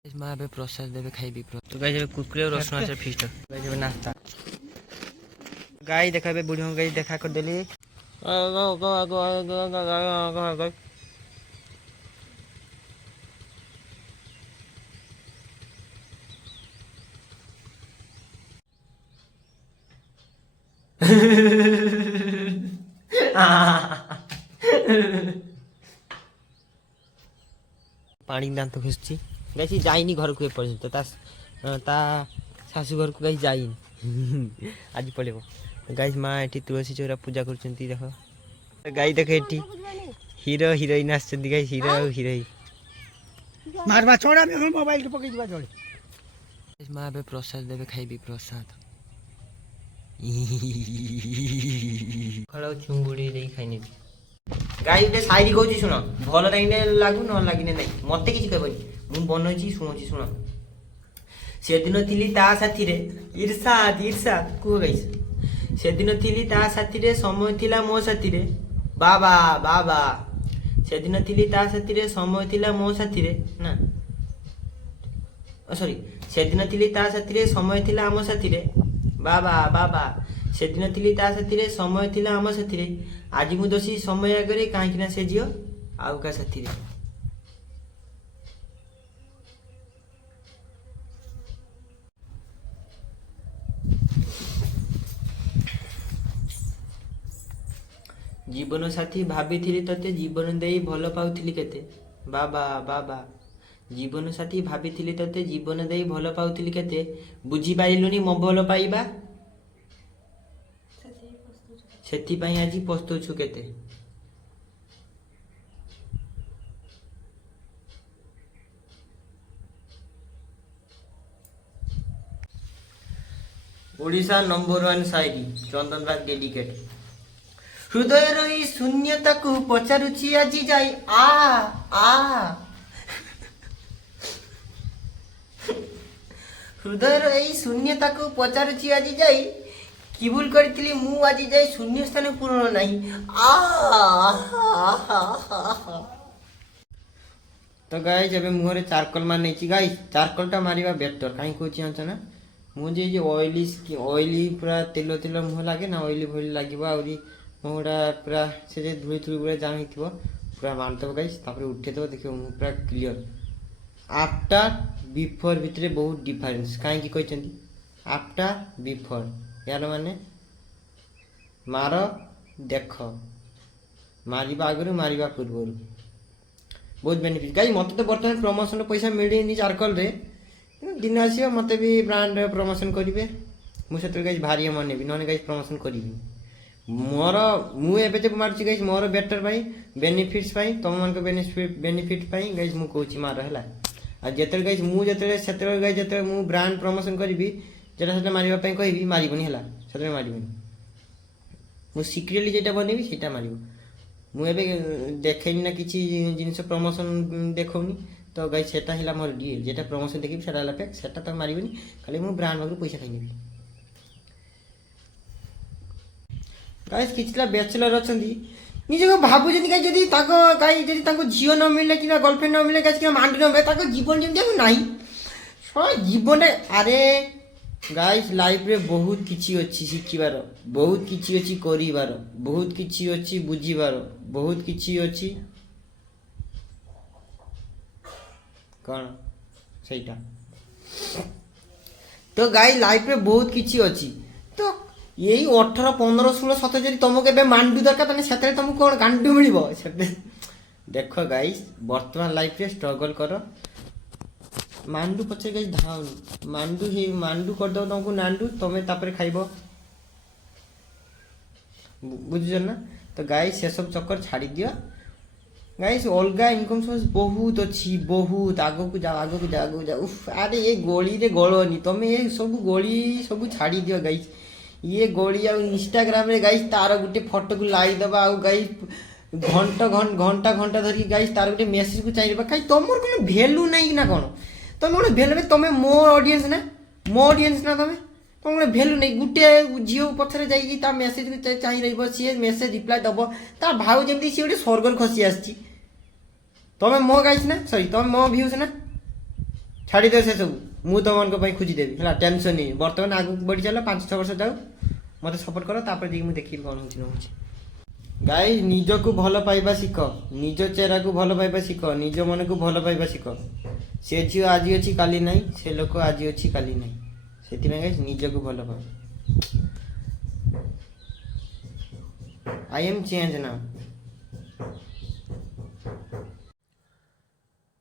माँ ଏବେ ପ୍ରସାଦ ଦେବେ ଖାଇବି। ତ ଗାଈ ଏବେ କୁକୁର ରସୁଣ ଆଚାର ଫିଷ୍ଟ ଗାଈ ଏବେ ନାସ୍ତା ଗାଈ ଦେଖା ଏବେ ବୁଢ଼ୀ ଗାଈ ଦେଖା କରିଦେଲି। ପାଣି ଦାନ୍ତ ଘୁଷୁଛି ଗାଈ ସେ ଯାଇନି ଘରକୁ ଏପର୍ଯ୍ୟନ୍ତ ତା ଶାଶୁ ଘରକୁ ଗାଈ ଯାଇନି ଆଜି ପଳେଇବ। ଗାଈ ମା ଏଠି ତୁଳସୀ ଚଉରା ପୂଜା କରୁଛନ୍ତି ଦେଖ। ଗାଈ ଦେଖ ଏଠି ହିରୋ ହିରୋଇନ ଆସିଛନ୍ତି ଗାଈ ହିରୋ ଆଉ ହିରୋଇନ ମାରବା ଛଡା ମୋବାଇଲ କୁ ପକେଇ ଯିବା ଜଳେ। ମା ଏବେ ପ୍ରସାଦ ଦେବେ ଖାଇବି ପ୍ରସାଦ ଫଳ ଚୁଙ୍ଗୁଡ଼ି ଦେଇକି ଖାଇନେବି। ଗାଈ ଗୋଟେ ସାଇରି କହୁଛି ଶୁଣ, ଭଲ ଲାଗିଲେ ଲାଗୁ ନ ଲାଗିଲେ ନାହିଁ, ମତେ କିଛି କହିବନି, ମୁଁ ବନଉଛି ଶୁଣୁଛି ଶୁଣ। ସେଦିନ ଥିଲି ତା ସାଥିରେ ଇର୍ଷାଦ ଇର୍ଷାଦ କୁହ ଗାଈ। ସେଦିନ ଥିଲି ତା ସାଥିରେ ସମୟ ଥିଲା ମୋ ସାଥିରେ ବାବା ବାବା। ସେଦିନ ଥିଲି ତା ସାଥିରେ ସମୟ ଥିଲା ମୋ ସାଥିରେ ନା ସରି ସେଦିନ ଥିଲି ତା ସାଥିରେ ସମୟ ଥିଲା ଆମ ସାଥିରେ ବାବା ବାବା। ସେଦିନ ଥିଲି ତା ସାଥିରେ ସମୟ ଥିଲା ଆମ ସାଥିରେ ଆଜି ମୁଁ ଦୋଷୀ ସମୟ ଆଗରେ କାହିଁକି ନା ସେ ଝିଅ ଆଉ କାହା ସାଥିରେ। ଜୀବନ ସାଥୀ ଭାବିଥିଲି ତତେ ଜୀବନ ଦେଇ ଭଲ ପାଉଥିଲି କେତେ ବାବା ବାବା। ଜୀବନ ସାଥୀ ଭାବିଥିଲି ତତେ ଜୀବନ ଦେଇ ଭଲ ପାଉଥିଲି କେତେ ବୁଝିପାରିଲୁନି ମୋ ଭଲ ପାଇବା ସେଥିପାଇଁ ଆଜି ପସ୍ତଉଛୁ କେତେ। ଓଡ଼ିଶା ନମ୍ବର 1 ସାଇରି ଚନ୍ଦନ ବାଗ ଡେଡିକେଟ। ହୃଦୟର ଏଇ ଶୂନ୍ୟତାକୁ ପଚାରୁଛି ଆଜି ଯାଇ ଆ ଆ। ହୃଦୟର ଏଇ ଶୂନ୍ୟତାକୁ ପଚାରୁଛି ଆଜି ଯାଇ କି ଭୁଲ କରିଥିଲି ମୁଁ ଆଜି ଯାଇ ଶୂନ୍ୟ ସ୍ଥାନ ପୂରଣ ନାହିଁ ଆ। ତ ଗାଇଜ ଏବେ ମୁହଁରେ ଚାରକୋଲ ମାରି ନେଇଛି ଗାଇଜ। ଚାରକୋଲଟା ମାରିବା ବେଟର କାହିଁ କହୁଛି ଜାଣିଛ ନା, ମୁଁ ଯେ ଅଏଲି ପୁରା ତେଲ ତେଲ ମୁହଁ ଲାଗେ ନା, ଅଏଲି ଭଳି ଲାଗିବ ଆହୁରି ମୁହଁଟା ପୁରା ସେ ଯେ ଧୂଳି ଧୂଳି ପୁରା ଜାମ୍ ହେଇଥିବ ପୁରା ମାରିଦେବ ଗାଇଜ, ତାପରେ ଉଠେଇଦେବ ଦେଖିବ ମୁଁ ପୁରା କ୍ଲିଅର। ଆଫ୍ଟର ବିଫୋର ଭିତରେ ବହୁତ ଡିଫରେନ୍ସ କାହିଁକି କହିଛନ୍ତି ଆଫ୍ଟର ବିଫୋର, ୟାର ମାନେ ମାର ଦେଖ, ମାରିବା ଆଗରୁ ମାରିବା ପୂର୍ବରୁ ବହୁତ ବେନିଫିଟ୍ ଗାଇଜ। ମୋତେ ତ ବର୍ତ୍ତମାନ ପ୍ରମୋସନ ପଇସା ମିଳିନି ଚାରକୋଲରେ, ଦିନ ଆସିବ ମୋତେ ବି ବ୍ରାଣ୍ଡ ପ୍ରମୋସନ କରିବେ, ମୁଁ ସେତେବେଳେ ଗାଇଜ ଭାରି ମନେ ନେବି, ନହେଲେ ଗାଇଜ ପ୍ରମୋସନ କରିବି। ମୁଁ ଏବେ ଯେ ମାରୁଛି ଗାଇଜ ମୋର ବେଟର ପାଇଁ ବେନିଫିଟ୍ସ ପାଇଁ ତମମାନଙ୍କ ବେନିଫିଟ୍ ପାଇଁ ଗାଇଜ ମୁଁ କହୁଛି ମାର ହେଲା। ଆଉ ଯେତେବେଳେ ଗାଇଜ ମୁଁ ସେତେବେଳେ ଗାଇଜ ଯେତେବେଳେ ମୁଁ ବ୍ରାଣ୍ଡ ପ୍ରମୋସନ କରିବି ଯେଟା ସେଟା ମାରିବା ପାଇଁ କହିବି ମାରିବନି ହେଲା, ସେତେବେଳେ ମାରିବନି। ମୁଁ ସିକ୍ରେଟଲି ଯେଟା ବନେଇବି ସେଇଟା ମାରିବ। ମୁଁ ଏବେ ଦେଖେଇନି ନା କିଛି ଜିନିଷ ପ୍ରମୋସନ ଦେଖଉନି, ତ ଗାଇଜ ସେଟା ହେଲା ମୋର ଡିଲ୍, ଯେଟା ପ୍ରମୋସନ ଦେଖିବି ସେଟା ହେଲା ଫେକ୍, ସେଟା ତ ମାରିବନି, ଖାଲି ମୁଁ ବ୍ରାଣ୍ଡ ପାଖରୁ ପଇସା ଖାଇନେବି। ଗାଇଜ କିଛିଟା ବ୍ୟାଚଲର ଅଛନ୍ତି ନିଜକୁ ଭାବୁଛନ୍ତି ଗାଇ ଯଦି ତାଙ୍କ ଝିଅ ନ ମିଳିଲେ କିମ୍ବା ଗର୍ଲଫ୍ରେଣ୍ଡ ନ ମିଳିଲେ କିମ୍ବା ମାଣ୍ଡୁ ନ ମିଳେ ତାଙ୍କ ଜୀବନ ଯେମିତି ଆଉ ନାହିଁ ଜୀବନରେ। ଆରେ ଗାଇଜ ଲାଇଫରେ ବହୁତ କିଛି ଅଛି ଶିଖିବାର, ବହୁତ କିଛି ଅଛି କରିବାର, ବହୁତ କିଛି ଅଛି ବୁଝିବାର, ବହୁତ କିଛି ଅଛି କ'ଣ ସେଇଟା। ତ ଗାଇ ଲାଇଫରେ ବହୁତ କିଛି ଅଛି। ତ ଏଇ 18, 15, 16, 17 ଯଦି ତମକୁ ଏବେ ମାଣ୍ଡୁ ଦରକାର ତାହେଲେ ସେତେବେଳେ ତମକୁ କ'ଣ ଗାଣ୍ଡୁ ମିଳିବ ସେତେ। ଦେଖ ଗାଇଜ ବର୍ତ୍ତମାନ ଲାଇଫରେ ଷ୍ଟ୍ରଗଲ କର, ମାଣ୍ଡୁ ପଛରେ ଗାଇଜ ଧାଉନି, ମାଣ୍ଡୁ କରିଦେବ ତମକୁ ନାଣ୍ଡୁ, ତମେ ତାପରେ ଖାଇବ, ବୁଝୁଛ ନା। ତ ଗାଇଜ ସେସବୁ ଚକ୍କର ଛାଡ଼ି ଦିଅ ଗାଇଜ, ଅଲଗା ଇନକମ୍ ସୋର୍ସ ବହୁତ ଅଛି, ବହୁତ ଆଗକୁ ଯାଅ ଆଗକୁ ଯାଅ ଆଗକୁ ଯାଅ। ଆରେ ଏ ଗଳିରେ ଗଳନି ତମେ, ଏ ସବୁ ଗଳି ସବୁ ଛାଡ଼ି ଦିଅ ଗାଇଜ। ଇଏ ଗଳି ଆଉ ଇନଷ୍ଟାଗ୍ରାମରେ ଗାଇଜ ତାର ଗୋଟେ ଫଟୋକୁ ଲାଇକ୍ ଦେବା ଆଉ ଗାଇଜ ଘଣ୍ଟା ଧରିକି ଗାଇଜ ତାର ଗୋଟେ ମେସେଜକୁ ଚାହିଁବା କାହିଁ ତମର କ'ଣ ଭ୍ୟାଲୁ ନାହିଁ ନା କ'ଣ, ତମେ କ'ଣ ଭ୍ୟାଲୁ ନାହିଁ, ତମେ ମୋ ଅଡ଼ିଏନ୍ସ ନା ତମେ କ'ଣ ଭ୍ୟାଲୁ ନାହିଁ। ଗୋଟେ ଝିଅ ପଛରେ ଯାଇକି ତା ମେସେଜକୁ ଚାହିଁ ରହିବ, ସିଏ ମେସେଜ ରିପ୍ଲାଏ ଦେବ, ତା ଭାଉ ଯେମିତି ସିଏ ଗୋଟେ ସ୍ୱର୍ଗରୁ ଖସି ଆସିଛି। ତମେ ମୋ ଗାଇଜ ନା, ସରି ତମେ ମୋ ଭିଉଜ ନା, ଛାଡ଼ିଦେ ସେସବୁ ମୁଁ ତମମାନଙ୍କ ପାଇଁ ଖୋଜିଦେବି ହେଲା ଟେନସନ୍ ନେଇ ବର୍ତ୍ତମାନ ଆଗକୁ ବଢ଼ି ଚାଲ 5-6 ବର୍ଷ ଯାଉ ମୋତେ ସପୋର୍ଟ କର ତାପରେ ଯାଇକି ମୁଁ ଦେଖିବି କ'ଣ ହେଉଛି ନ ହେଉଛି ଗାଈ ନିଜକୁ ଭଲ ପାଇବା ଶିଖ ନିଜ ଚେହେରାକୁ ଭଲ ପାଇବା ଶିଖ ନିଜ ମନକୁ ଭଲ ପାଇବା ଶିଖ ସେ ଝିଅ ଆଜି ଅଛି କାଲି ନାହିଁ ସେ ଲୋକ ଆଜି ଅଛି କାଲି ନାହିଁ ସେଥିପାଇଁ ଗାଈ ନିଜକୁ ଭଲ ପାଅ I M change now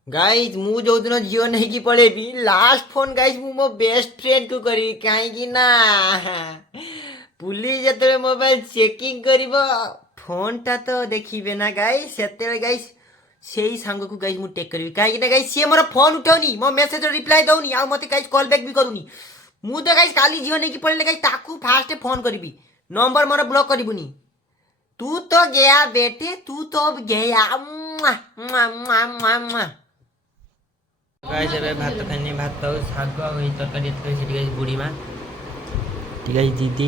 guys मु जो दिन जियो नहीं कि पड़ेबी लास्ट फोन गाइज मु मो बेस्ट फ्रेंड को करी कहीं ना पुलिस जते मोबाइल चेकिंग करिवो फोन टा तो देखिबे ना गाइज सेते गाइज सेही सांग को गाइज मु टेक करबी कहीं ना गाइज से मोर फोन उठाउनी मो मेसेज रिप्लाई दउनी आ मते गाइज कॉल बैक भी करूनी मु तो गाइज काली जियो नहीं कि पड़ले गाइज ताकू फास्ट फोन करबी नंबर मोर ब्लॉक करबुनी तू तो गया बेटे तू तो अब गया गाइस ଏବେ ଭାତ ଖାଇନି ଭାତ ଆଉ ଶାଗ ଆଉ ଏଇ ତରକାରୀ ଏଥିରେ ସେଠି ଗାଇସ୍ ବୁଢ଼ୀ ମା ଠିକ୍ ଅଛି ଦିଦି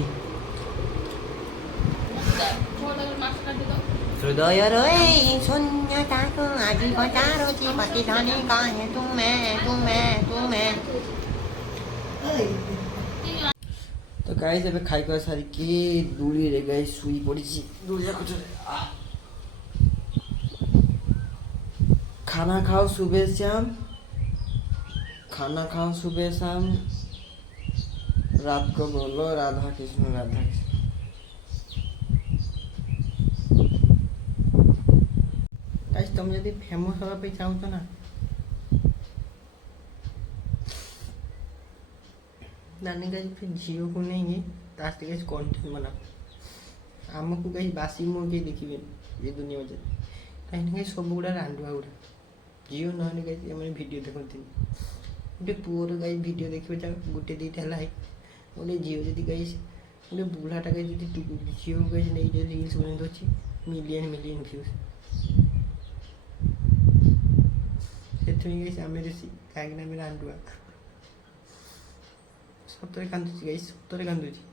ହୃଦୟର ଏଇ ଶୂନ୍ୟତାକୁ ଆଜି ପଚାରୁଛି ପ୍ରତିଧ୍ୱନି କହେ ତୁମେ ତୁମେ ତୁମେ ତ ଗାଇସ୍ ଏବେ ଖାଇବା ସାରିକି ଦୂଳିରେ ଗାଇସ୍ ଶୋଇ ପଡ଼ିଛି ଦୂଳି ଯାକ खाना खाओ सुबह शाम खाना खाओ सुबह शाम रात को बोलो राधा कृष्ण राधा कृष्ण गाइस तुम यदि फेमस होगा पे चाहो तो ना नानी गाइस फिर जियो को नहीं है तास्ते गाइस कंटेंट बनाओ हमको गाइस बासी मो के देखिबे ये दुनिया में कहीं ना कहीं सब गुड़ा रांडुआ गुड़ा जियो नहले गाइस एमने वीडियो देखते गोटे पुअर गाइस वीडियो देखिए जा गोटे दुईटा लाइक गोटे झील जदि गाइस गोटे बुढ़ाटा गाइस जदि झील गाइस नहीं रील्स बना दे मिलियन मिलियन व्यूज से गाइस आम कहीं आम रांडुआ सतरे कांदुची गाइस सतरे कांदुची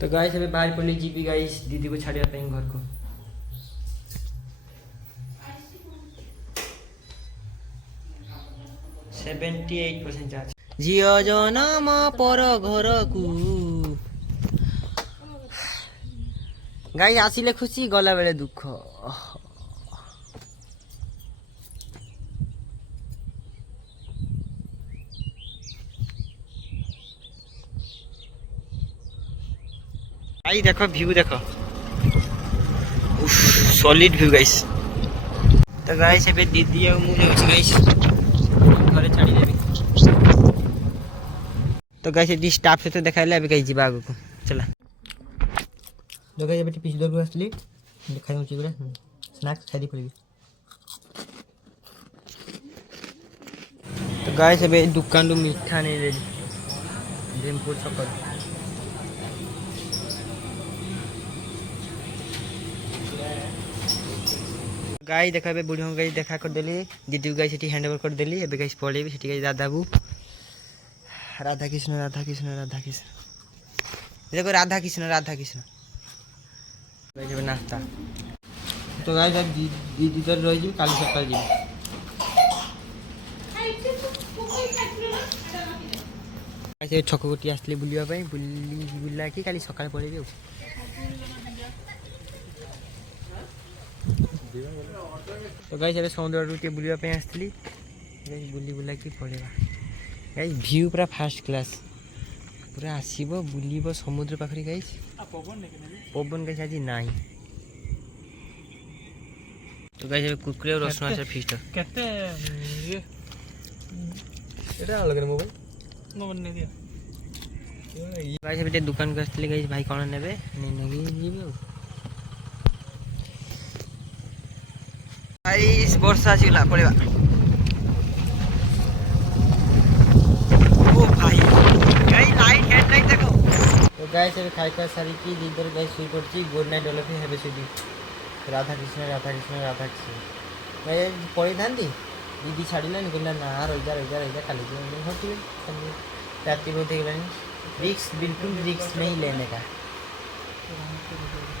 तो गाइस अभी बाहर पड़े जीपी गाइस दीदी को छाड़िया पे घर को %78 चार्ज झियो जनम पर घर को गाइस आसिले खुशी गला बेले दुख गाइस देखो व्यू देखो सॉलिड व्यू गाइस तो गाइस एबे दीदी आ मु जाउछि गाइस घरे छाड़ी देबी तो गाइस एडी स्टाफ से तो देखाइले अबे गाइस जीवा आगु चला तो गाइस एबे पीछे दरु आसली देखाइ होछि गुरा स्नैक्स खाइ पड़बी तो गाइस एबे दुकान दु मिठा नहीं ले देमपुर छकर गाई देखा बुढ़ी गाई देखा करदेली दीदी गाई से हैंड ओवर करदेली एबे गाई पड़ेबी से गाई दादाबू राधा कृष्ण राधा कृष्ण राधा कृष्ण देखो राधा कृष्ण नाश्ता तो गाई दीदी तो रही काली सकाल जी छक गोटी आसली बुलिया बुला कि काली सकाल पड़ेबी तो गाइस एबे सौंदर्य रुटे बुलिया पे आसली गाइस बुली बुला की पड़ेगा गाइस व्यू पूरा फर्स्ट क्लास पूरा आसीबो बुलीबो समुद्र पाखरी गाइस पवन गाइस आज नाही तो गाइस एबे कुकुरे और रसुन आचार फिस्ट केते ये एटा अलग रे मोबाइल ने दिया गाइस एबे दुकान को आसली गाइस भाई कोन नेबे नै नगी जीबे गाइस वर्षा आसीला पड़ेगा ओ भाई गाइस लाइट हेडलाइट देखो तो गाइस एबे खाइ का सारी की दीदर गाइस सुई पड़ची गुड नाइट डॉलर पे हेबे सुई राधा कृष्ण राधा कृष्ण राधा कृष्ण गाइस पड़ी थांती दीदी छाड़िलानी कहला ना रही जा खाली जी हो ठीक है राति बहुत गलानी रिक्स बिल्कुल रिक्स नहीं लेने का